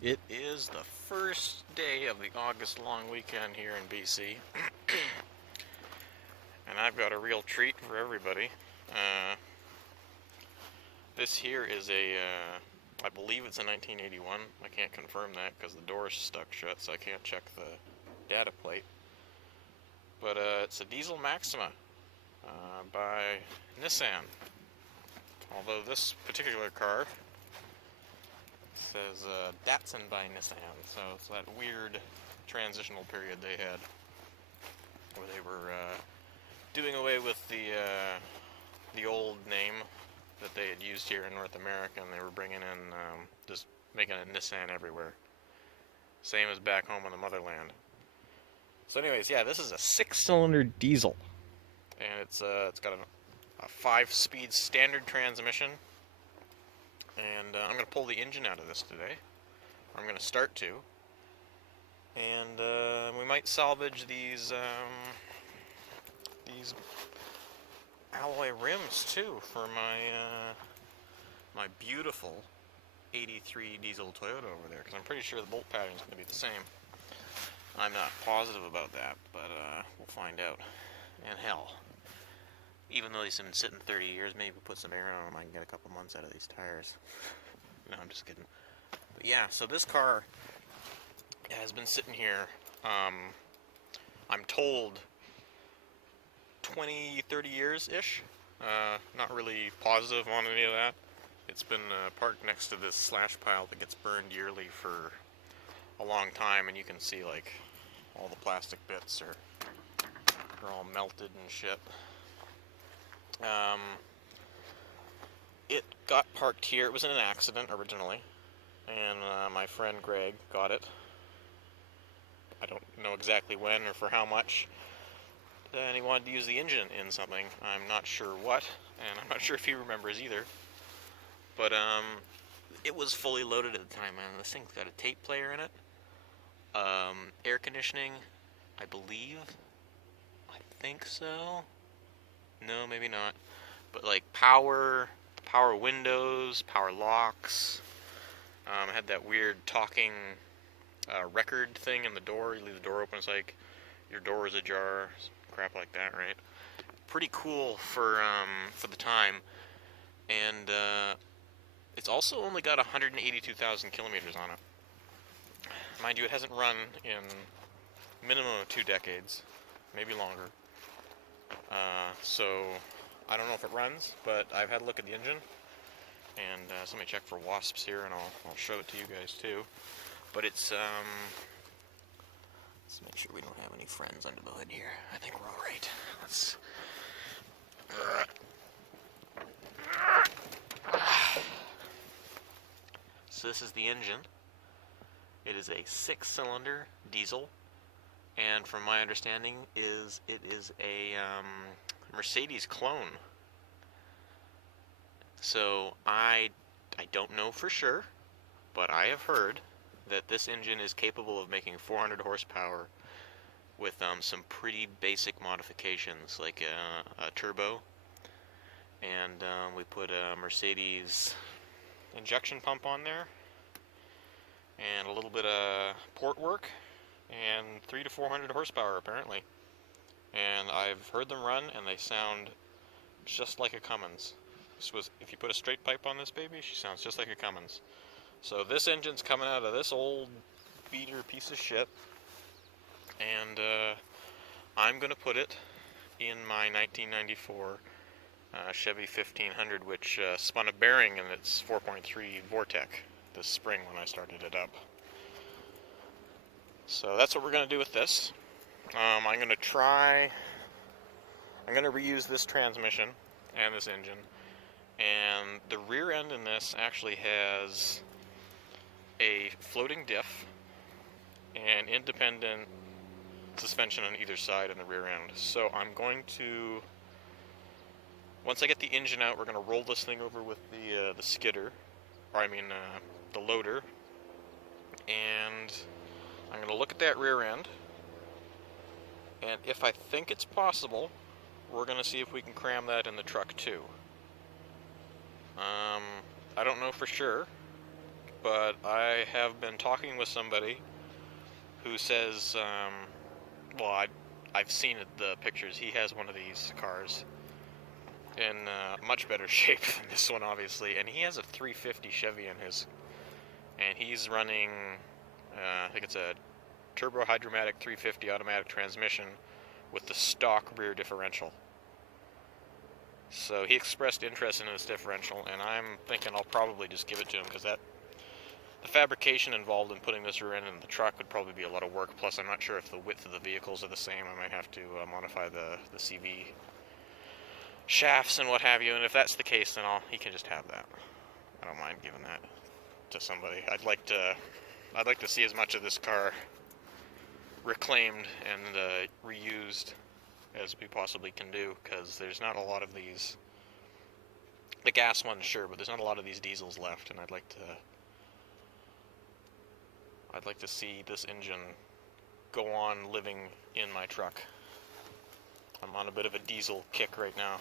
It is the first day of the August long weekend here in BC, and I've got a real treat for everybody. Uh, this here is I believe it's a 1981. I can't confirm that because the door's stuck shut, so I can't check the data plate. But it's a diesel Maxima by Nissan. Although this particular car says Datsun by Nissan, so it's that weird transitional period they had where they were doing away with the old name that they had used here in North America, and they were bringing in just making it Nissan everywhere. Same as back home in the motherland. So, anyways, yeah, this is a six-cylinder diesel, and it's got a 5-speed standard transmission. And I'm going to pull the engine out of this today. I'm going to start to. And we might salvage these alloy rims too for my beautiful 83 diesel Toyota over there, because I'm pretty sure the bolt pattern is going to be the same. I'm not positive about that, but we'll find out. And hell, even though these have been sitting 30 years, maybe put some air on them, I can get a couple months out of these tires. No, I'm just kidding. But yeah, so this car has been sitting here, I'm told 20, 30 years-ish. Not really positive on any of that. It's been parked next to this slash pile that gets burned yearly for a long time, and you can see like all the plastic bits are all melted and shit. It got parked here. It was in an accident originally, and my friend Greg got it. I don't know exactly when or for how much. And he wanted to use the engine in something. I'm not sure what, and I'm not sure if he remembers either. But it was fully loaded at the time, man. This thing's got a tape player in it. Air conditioning, I believe. I think so. No, maybe not. But like power windows, power locks. Had that weird talking record thing in the door. You leave the door open, it's like your door is ajar, crap like that, right? Pretty cool for the time, and it's also only got 182,000 kilometers on it. Mind you, it hasn't run in minimum of 2 decades, maybe longer. So I don't know if it runs, but I've had a look at the engine, and so let me check for wasps here, and I'll show it to you guys too. But it's let's make sure we don't have any friends under the hood here. I think we're all right. Let's. So this is the engine. It is a 6-cylinder diesel, and from my understanding, it is a Mercedes clone. So I don't know for sure, but I have heard that this engine is capable of making 400 horsepower with some pretty basic modifications, like a turbo, and we put a Mercedes injection pump on there, and a little bit of port work, and 300 to 400 horsepower apparently. And I've heard them run, and they sound just like a Cummins. If you put a straight pipe on this baby, she sounds just like a Cummins. So this engine's coming out of this old beater piece of shit, and I'm going to put it in my 1994 Chevy 1500, which spun a bearing in its 4.3 Vortec this spring when I started it up. So that's what we're going to do with this. I'm going to reuse this transmission and this engine, and the rear end in this actually has a floating diff and independent suspension on either side in the rear end. So I'm going to, once I get the engine out, we're going to roll this thing over with the skidder, or the loader, and I'm going to look at that rear end, and if I think it's possible, we're going to see if we can cram that in the truck too. I don't know for sure, but I have been talking with somebody who says, well, I've seen the pictures. He has one of these cars in much better shape than this one, obviously, and he has a 350 Chevy in his, and he's running, I think it's a turbo hydromatic 350 automatic transmission with the stock rear differential. So he expressed interest in this differential, and I'm thinking I'll probably just give it to him, because the fabrication involved in putting this rear end in the truck would probably be a lot of work. Plus, I'm not sure if the width of the vehicles are the same. I might have to modify the CV shafts and what have you. And if that's the case, then he can just have that. I don't mind giving that to somebody. I'd like to see as much of this car reclaimed and reused as we possibly can do, because there's not a lot of these. The gas ones, sure, but there's not a lot of these diesels left, and I'd like to see this engine go on living in my truck. I'm on a bit of a diesel kick right now,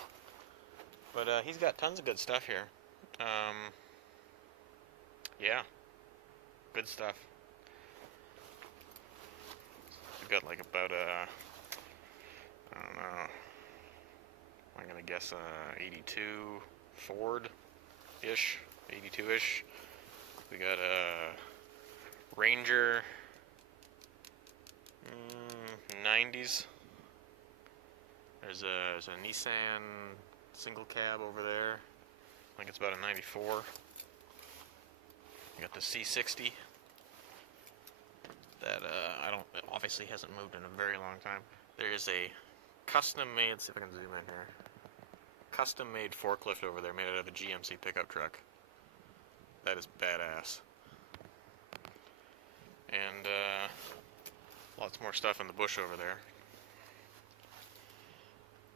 but he's got tons of good stuff here. Yeah, good stuff. We've got like about I don't know, I'm gonna guess 82 Ford-ish, 82-ish. We got a Ranger 90s. There's a Nissan single cab over there. I think it's about a 94. We got the C60 that it obviously hasn't moved in a very long time. There is a custom-made, see if I can zoom in here, custom-made forklift over there made out of a GMC pickup truck. That is badass. And lots more stuff in the bush over there.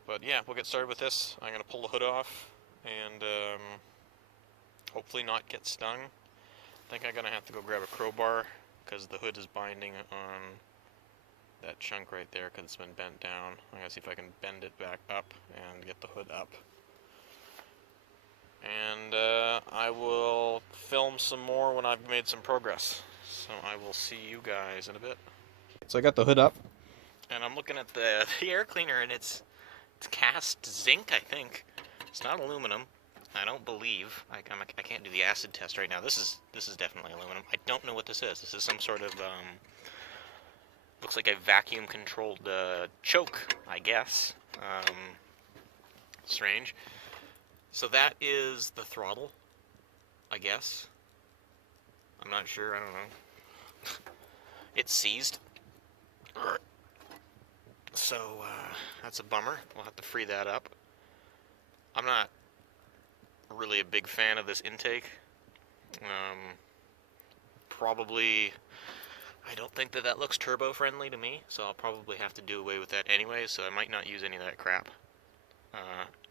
But yeah, we'll get started with this. I'm going to pull the hood off and hopefully not get stung. I think I'm going to have to go grab a crowbar because the hood is binding on that chunk right there because it's been bent down. I'm going to see if I can bend it back up and get the hood up. And I will film some more when I've made some progress. So I will see you guys in a bit. So I got the hood up, and I'm looking at the air cleaner, and it's cast zinc, I think. It's not aluminum. I don't believe. I can't do the acid test right now. This is definitely aluminum. I don't know what this is. This is some sort of looks like a vacuum-controlled choke, I guess. Strange. So that is the throttle, I guess. I'm not sure. I don't know. It's seized. So that's a bummer. We'll have to free that up. I'm not really a big fan of this intake. Probably, I don't think that looks turbo friendly to me, so I'll probably have to do away with that anyway, so I might not use any of that crap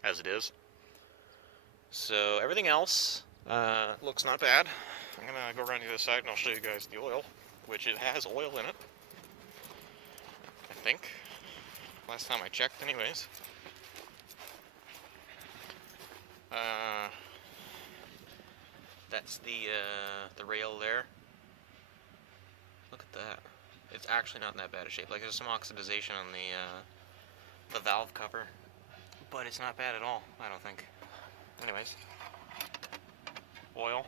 as it is. So everything else looks not bad. I'm going to go around to the other side and I'll show you guys the oil, which it has oil in it, I think. Last time I checked anyways. That's the rail there. Look at that. It's actually not in that bad a shape. Like, there's some oxidization on the valve cover, but it's not bad at all, I don't think. Anyways, oil.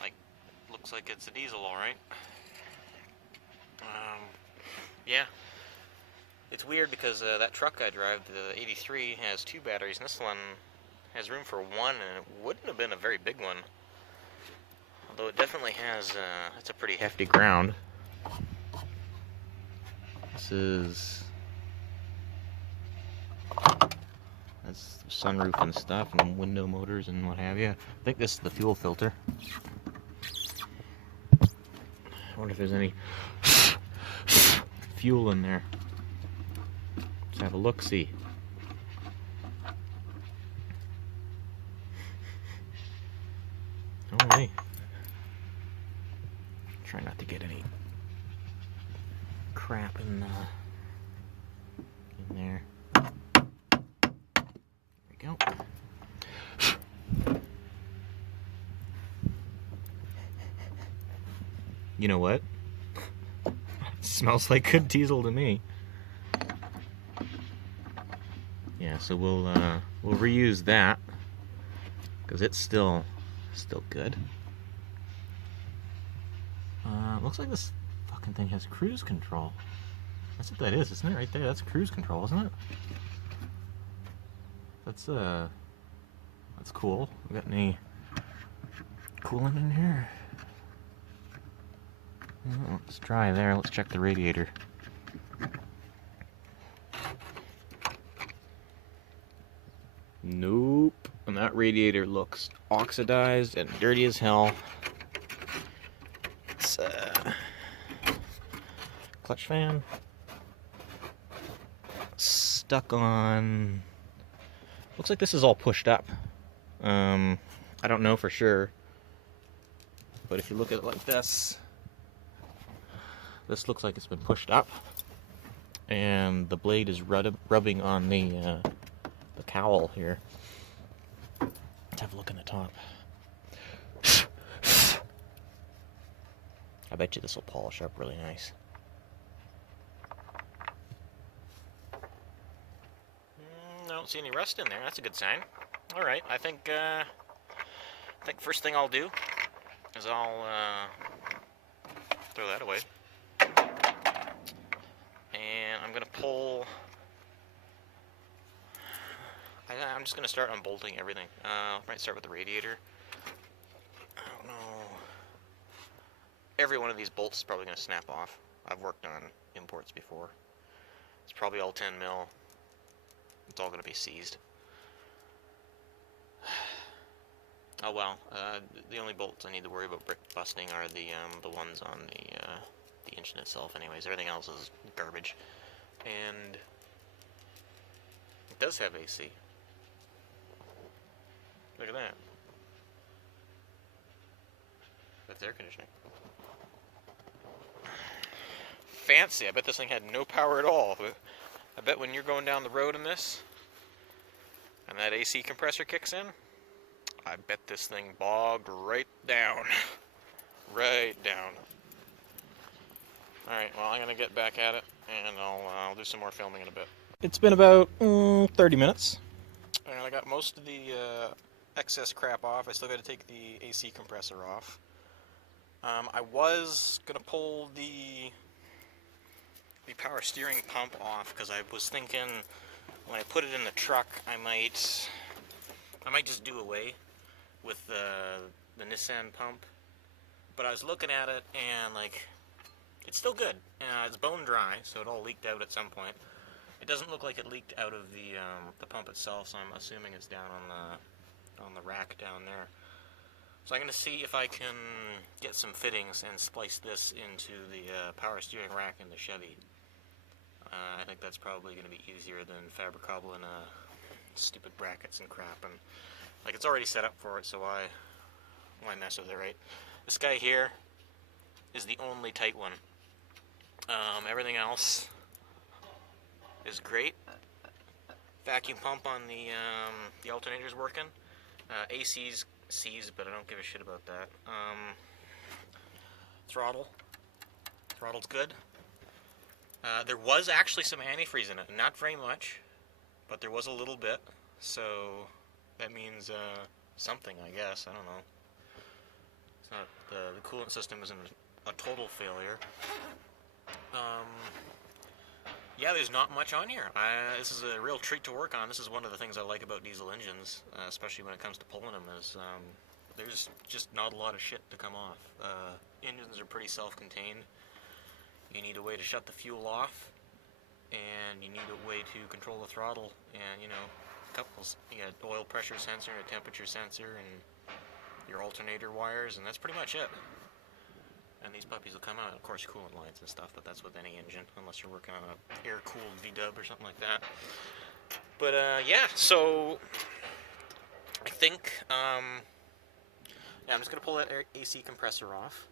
Like, looks like it's a diesel, all right. Yeah. It's weird because that truck I drive, the 83, has 2 batteries, and this one has room for 1, and it wouldn't have been a very big one. Although it definitely has, it's a pretty hefty ground. This is, that's the sunroof and stuff, and window motors and what have you. I think this is the fuel filter. I wonder if there's any fuel in there. Let's have a look-see. Oh, hey. Try not to get any crap in there. There we go. You know what? Smells like good diesel to me. Yeah, so we'll reuse that because it's still good. Looks like this fucking thing has cruise control. That's what that is, isn't it? Right there, that's cruise control, isn't it? That's cool. We got any coolant in here? Oh, it's dry there. Let's check the radiator. Nope. And that radiator looks oxidized and dirty as hell. It's clutch fan stuck on. Looks like this is all pushed up. I don't know for sure, but if you look at it like this, this looks like it's been pushed up, and the blade is rubbing on the cowl here. Let's have a look in the top. I bet you this will polish up really nice. I don't see any rust in there. That's a good sign. All right, I think first thing I'll do is I'll throw that away, and I'm gonna pull. I'm just gonna start unbolting everything. Might start with the radiator. I don't know. Every one of these bolts is probably gonna snap off. I've worked on imports before. It's probably all 10 mil. It's all gonna be seized. Oh well. The only bolts I need to worry about brick busting are the ones on the engine itself. Anyways, everything else is garbage. And it does have AC. Look at that. That's air conditioning. Fancy. I bet this thing had no power at all. I bet when you're going down the road in this, and that AC compressor kicks in, I bet this thing bogged right down. Right down. Alright, well, I'm going to get back at it, and I'll do some more filming in a bit. It's been about 30 minutes, and I got most of the excess crap off. I still got to take the AC compressor off. I was going to pull the power steering pump off because I was thinking when I put it in the truck I might just do away with the Nissan pump. But I was looking at it and like it's still good. It's bone dry, so it all leaked out at some point. It doesn't look like it leaked out of the pump itself, so I'm assuming it's down on the rack down there. So I'm going to see if I can get some fittings and splice this into the power steering rack in the Chevy. I think that's probably going to be easier than fabricobbling stupid brackets and crap. And like it's already set up for it, so why mess with it, right? This guy here is the only tight one. Everything else is great. Vacuum pump on the alternator's working. AC's seized, but I don't give a shit about that. Throttle's good. There was actually some antifreeze in it, not very much, but there was a little bit, so that means something, I guess. I don't know. It's not the coolant system isn't a total failure. Yeah, there's not much on here. This is a real treat to work on. This is one of the things I like about diesel engines, especially when it comes to pulling them, is there's just not a lot of shit to come off. Engines are pretty self-contained. You need a way to shut the fuel off, and you need a way to control the throttle, and you got oil pressure sensor and a temperature sensor and your alternator wires, and that's pretty much it. And these puppies will come out, of course, coolant lines and stuff, but that's with any engine, unless you're working on an air-cooled V-dub or something like that. But, yeah, so I think, yeah, I'm just going to pull that AC compressor off.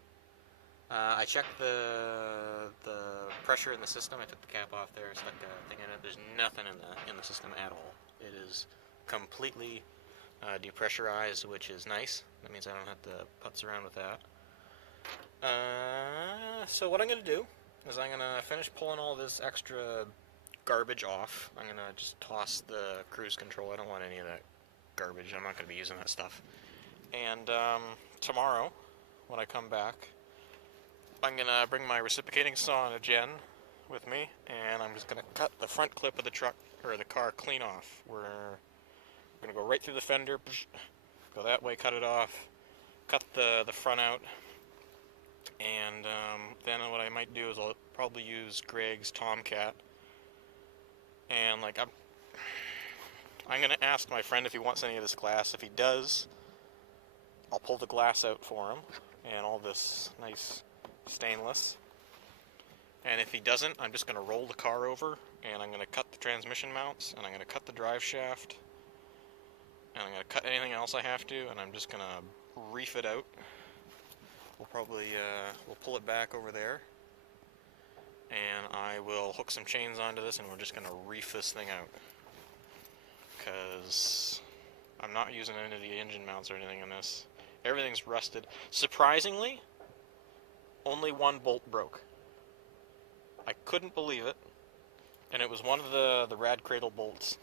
I checked the pressure in the system. I took the cap off there, stuck a thing in it. There's nothing in the system at all. It is completely depressurized, which is nice. That means I don't have to putz around with that. So what I'm going to do is I'm going to finish pulling all this extra garbage off. I'm going to just toss the cruise control. I don't want any of that garbage. I'm not going to be using that stuff. And tomorrow, when I come back, I'm going to bring my reciprocating saw and a gen with me, and I'm just going to cut the front clip of the truck, or the car, clean off. We're going to go right through the fender, go that way, cut it off, cut the front out, and then what I might do is I'll probably use Greg's Tomcat, and like I'm going to ask my friend if he wants any of this glass. If he does, I'll pull the glass out for him, and all this nice stainless. And if he doesn't, I'm just going to roll the car over, and I'm going to cut the transmission mounts, and I'm going to cut the drive shaft, and I'm going to cut anything else I have to, and I'm just going to reef it out. We'll probably, we'll pull it back over there, and I will hook some chains onto this, and we're just going to reef this thing out. Because I'm not using any of the engine mounts or anything in this. Everything's rusted. Surprisingly, only one bolt broke. I couldn't believe it, and it was one of the rad cradle bolts.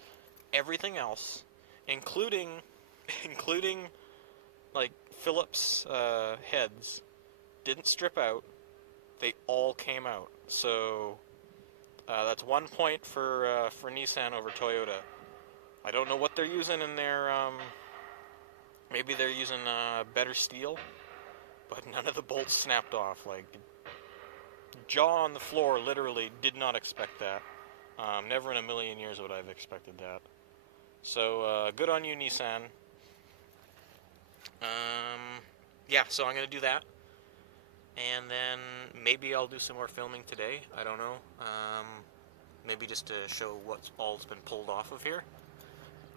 Everything else, including like Phillips heads, didn't strip out. They all came out. So that's 1 point for Nissan over Toyota. I don't know what they're using in their. Maybe they're using better steel, but none of the bolts snapped off. Like, jaw on the floor, literally did not expect that. Never in a million years would I have expected that. So, good on you, Nissan. Yeah, so I'm going to do that. And then maybe I'll do some more filming today. I don't know. Maybe just to show what's all's been pulled off of here.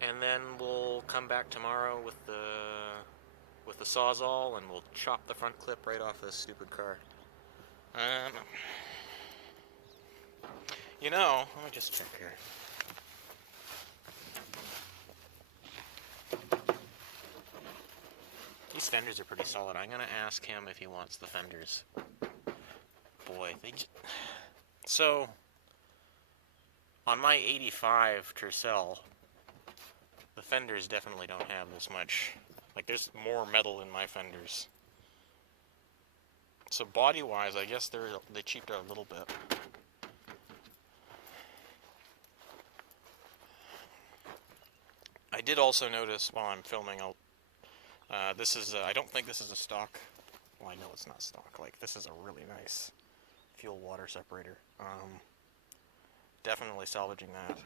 And then we'll come back tomorrow with the Sawzall, and we'll chop the front clip right off this stupid car. You know, let me just check here. These fenders are pretty solid. I'm gonna ask him if he wants the fenders. Boy, so on my 85 Tercel, the fenders definitely don't have this much. Like, there's more metal in my fenders. So body-wise, I guess they cheaped out a little bit. I did also notice while I'm filming, this is I don't think this is a stock. Well, I know it's not stock. Like, this is a really nice fuel water separator. Definitely salvaging that.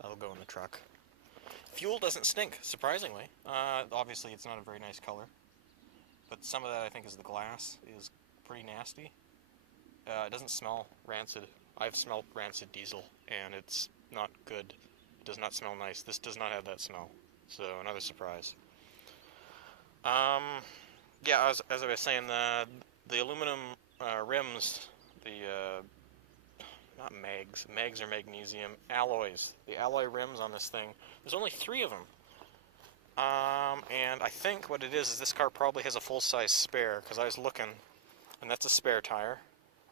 That'll go in the truck. Fuel doesn't stink, surprisingly. Obviously, it's not a very nice color, but some of that, I think, is the glass is pretty nasty. It doesn't smell rancid. I've smelled rancid diesel, and it's not good. It does not smell nice. This does not have that smell, so another surprise. Yeah, as I was saying, the aluminum rims, not mags. Mags are magnesium. Alloys. The alloy rims on this thing, there's only 3 of them. And I think what it is this car probably has a full-size spare, because I was looking, and that's a spare tire.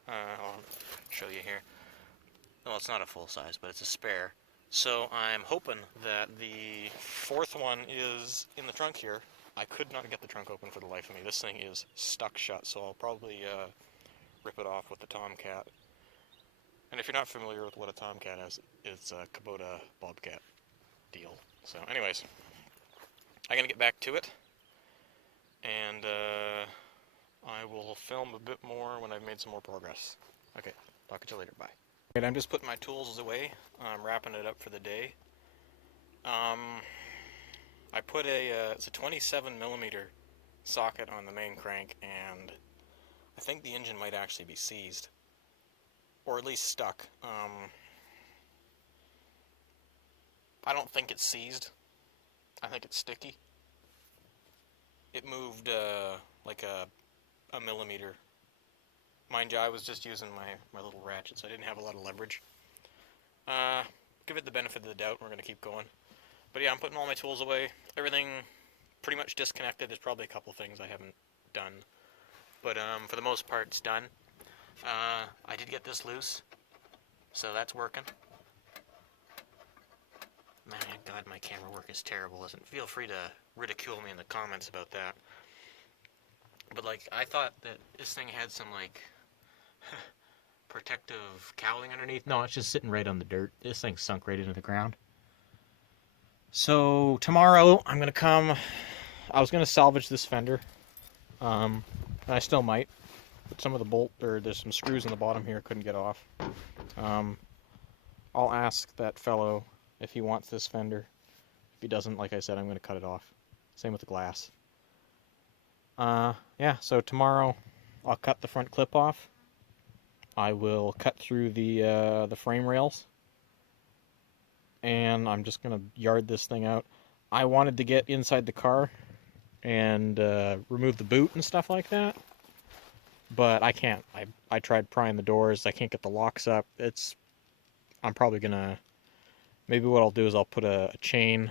I'll show you here. Well, it's not a full-size, but it's a spare. So I'm hoping that the 4th one is in the trunk here. I could not get the trunk open for the life of me. This thing is stuck shut, so I'll probably rip it off with the Tomcat. And if you're not familiar with what a Tomcat is, it's a Kubota Bobcat deal. So anyways, I'm going to get back to it, and I will film a bit more when I've made some more progress. Okay, talk to you later, bye. Alright, I'm just putting my tools away. I'm wrapping it up for the day. I put it's a 27mm socket on the main crank, and I think the engine might actually be seized. Or at least stuck. I don't think it's seized. I think it's sticky. It moved like a millimeter. Mind you, I was just using my little ratchet, so I didn't have a lot of leverage. Give it the benefit of the doubt. We're going to keep going. But yeah, I'm putting all my tools away. Everything pretty much disconnected. There's probably a couple things I haven't done. But for the most part, it's done. I did get this loose, so that's working. Man, God, my camera work is terrible, isn't it? Feel free to ridicule me in the comments about that. But, like, I thought that this thing had some, like, protective cowling underneath. No, it's just sitting right on the dirt. This thing sunk right into the ground. So, tomorrow, I'm going to come... I was going to salvage this fender. And I still might. But some of the there's some screws in the bottom here I couldn't get off. I'll ask that fellow if he wants this fender. If he doesn't, like I said, I'm going to cut it off. Same with the glass. Yeah, so tomorrow I'll cut the front clip off. I will cut through the frame rails. And I'm just going to yard this thing out. I wanted to get inside the car and remove the boot and stuff like that. But I can't. I tried prying the doors. I can't get the locks up. I'm probably going to... Maybe what I'll do is I'll put a chain.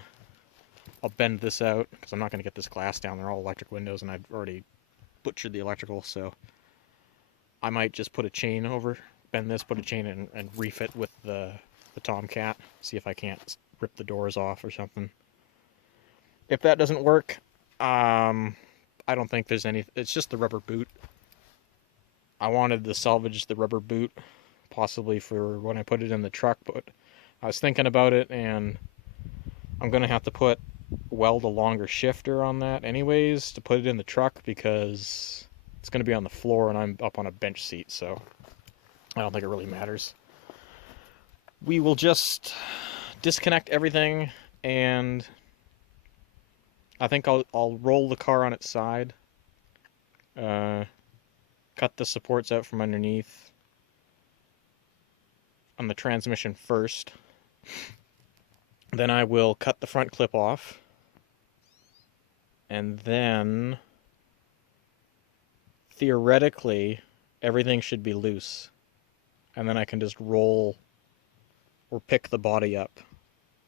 I'll bend this out, because I'm not going to get this glass down. They're all electric windows, and I've already butchered the electrical, so... I might just put a chain over, bend this, put a chain in, and reef it with the Tomcat. See if I can't rip the doors off or something. If that doesn't work, I don't think there's any... It's just the rubber boot. I wanted to salvage the rubber boot, possibly for when I put it in the truck, but I was thinking about it, and I'm going to have to weld a longer shifter on that anyways to put it in the truck, because it's going to be on the floor and I'm up on a bench seat, so I don't think it really matters. We will just disconnect everything, and I think I'll roll the car on its side, cut the supports out from underneath on the transmission first. Then I will cut the front clip off, and then theoretically everything should be loose, and then I can just roll or pick the body up.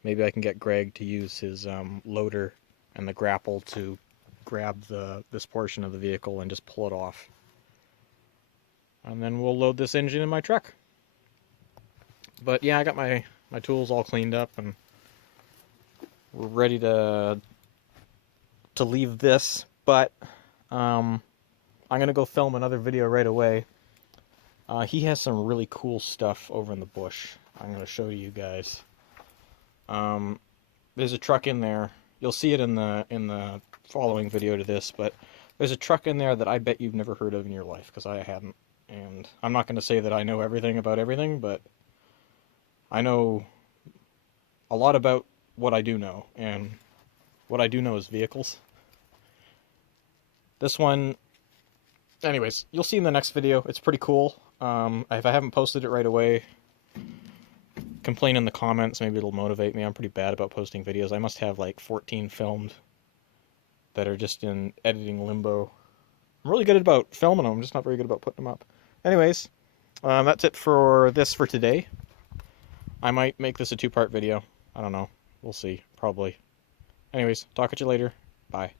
Maybe I can get Greg to use his loader and the grapple to grab this portion of the vehicle and just pull it off. And then we'll load this engine in my truck. But yeah, I got my tools all cleaned up, and we're ready to leave this. But I'm going to go film another video right away. He has some really cool stuff over in the bush. I'm going to show you guys. There's a truck in there. You'll see it in the following video to this, but there's a truck in there that I bet you've never heard of in your life, because I hadn't. And I'm not going to say that I know everything about everything, but I know a lot about what I do know, and what I do know is vehicles. This one, anyways, you'll see in the next video. It's pretty cool. If I haven't posted it right away, complain in the comments. Maybe it'll motivate me. I'm pretty bad about posting videos. I must have like 14 filmed that are just in editing limbo. I'm really good about filming them. I'm just not very good about putting them up. Anyways, that's it for today. I might make this a 2-part video. I don't know. We'll see. Probably. Anyways, talk at you later. Bye.